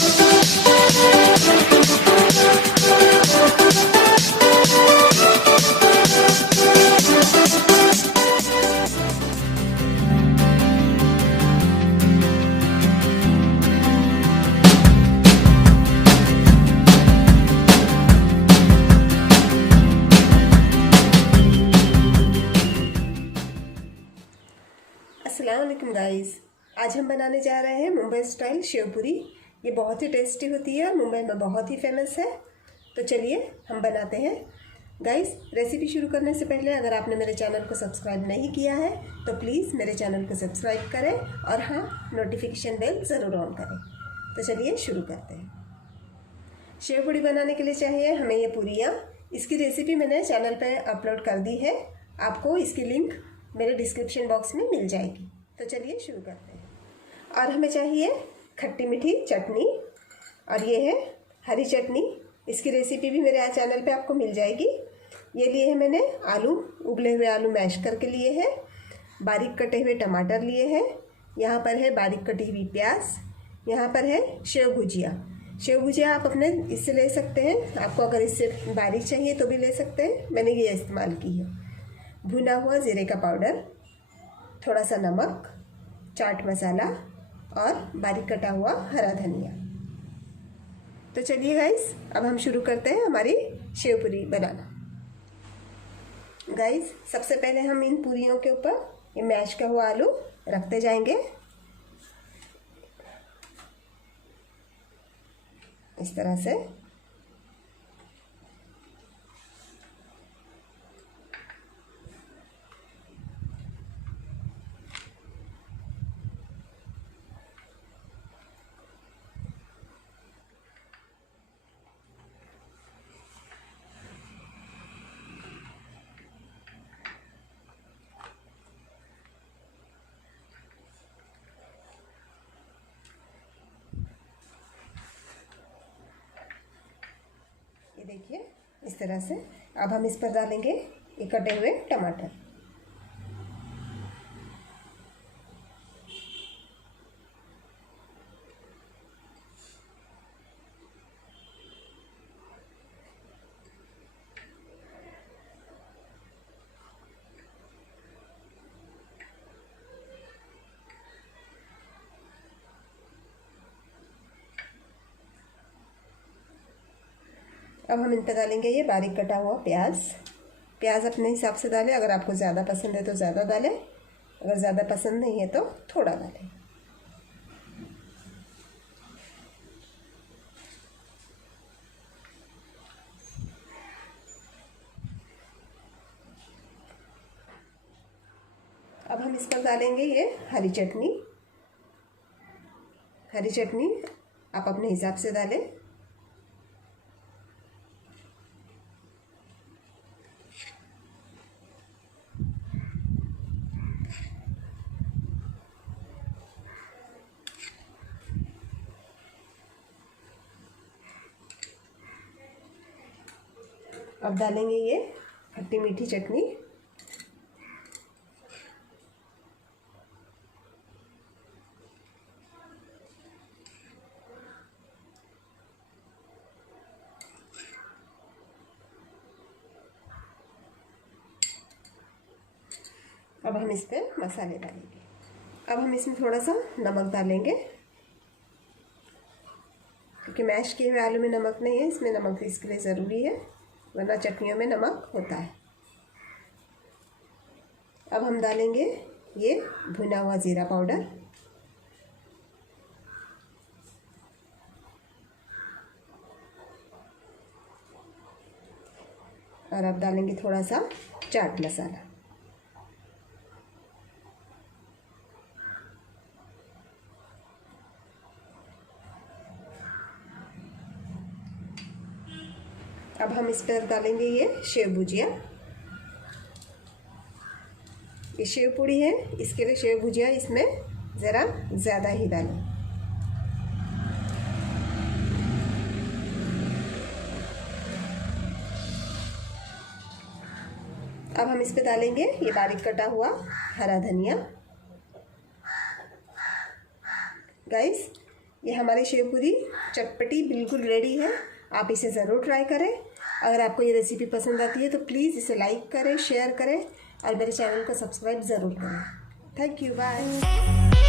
अस्सलामुअलैकुम गाइस, आज हम बनाने जा रहे हैं मुंबई स्टाइल शेव पूरी। ये बहुत ही टेस्टी होती है और मुंबई में बहुत ही फेमस है। तो चलिए हम बनाते हैं। गाइस, रेसिपी शुरू करने से पहले अगर आपने मेरे चैनल को सब्सक्राइब नहीं किया है तो प्लीज़ मेरे चैनल को सब्सक्राइब करें और हाँ, नोटिफिकेशन बेल ज़रूर ऑन करें। तो चलिए शुरू करते हैं। शेव पूरी बनाने के लिए चाहिए हमें ये पूरियाँ। इसकी रेसिपी मैंने चैनल पर अपलोड कर दी है, आपको इसकी लिंक मेरे डिस्क्रिप्शन बॉक्स में मिल जाएगी। तो चलिए शुरू करते हैं। और हमें चाहिए खट्टी मीठी चटनी, और ये है हरी चटनी। इसकी रेसिपी भी मेरे चैनल पे आपको मिल जाएगी। ये लिए हैं मैंने आलू, उबले हुए आलू मैश करके लिए हैं। बारीक कटे हुए टमाटर लिए हैं। यहाँ पर है बारीक कटी हुई प्याज। यहाँ पर है शेव भुजिया। शेव भुजिया आप अपने इससे ले सकते हैं, आपको अगर इससे बारीक चाहिए तो भी ले सकते हैं। मैंने ये इस्तेमाल की है। भुना हुआ ज़ीरे का पाउडर, थोड़ा सा नमक, चाट मसाला और बारीक कटा हुआ हरा धनिया। तो चलिए गाइस, अब हम शुरू करते हैं हमारी शेव पूरी बनाना। गाइस, सबसे पहले हम इन पूरियों के ऊपर ये मैश का हुआ आलू रखते जाएंगे इस तरह से। ये देखिए इस तरह से। अब हम इस पर डालेंगे ये कटे हुए टमाटर। अब हम इन पर डालेंगे ये बारीक कटा हुआ प्याज। प्याज अपने हिसाब से डालें, अगर आपको ज़्यादा पसंद है तो ज़्यादा डालें, अगर ज़्यादा पसंद नहीं है तो थोड़ा डालें। अब हम इस पर डालेंगे ये हरी चटनी। हरी चटनी आप अपने हिसाब से डालें। अब डालेंगे ये खट्टी मीठी चटनी। अब हम इस पे मसाले डालेंगे। अब हम इसमें थोड़ा सा नमक डालेंगे, क्योंकि मैश किए हुए आलू में नमक नहीं है, इसमें नमक इसके लिए ज़रूरी है, वरना चटनियों में नमक होता है। अब हम डालेंगे ये भुना हुआ ज़ीरा पाउडर। और अब डालेंगे थोड़ा सा चाट मसाला। अब हम इस पर डालेंगे ये शेव भुजिया। ये शेव पूरी है, इसके लिए शेव भुजिया इसमें ज़रा ज़्यादा ही डालें। अब हम इस पे डालेंगे ये बारीक कटा हुआ हरा धनिया। गाइस, ये हमारी शेव पूरी चटपटी बिल्कुल रेडी है। आप इसे ज़रूर ट्राई करें। अगर आपको ये रेसिपी पसंद आती है तो प्लीज़ इसे लाइक करें, शेयर करें और मेरे चैनल को सब्सक्राइब ज़रूर करें। Thank you, bye.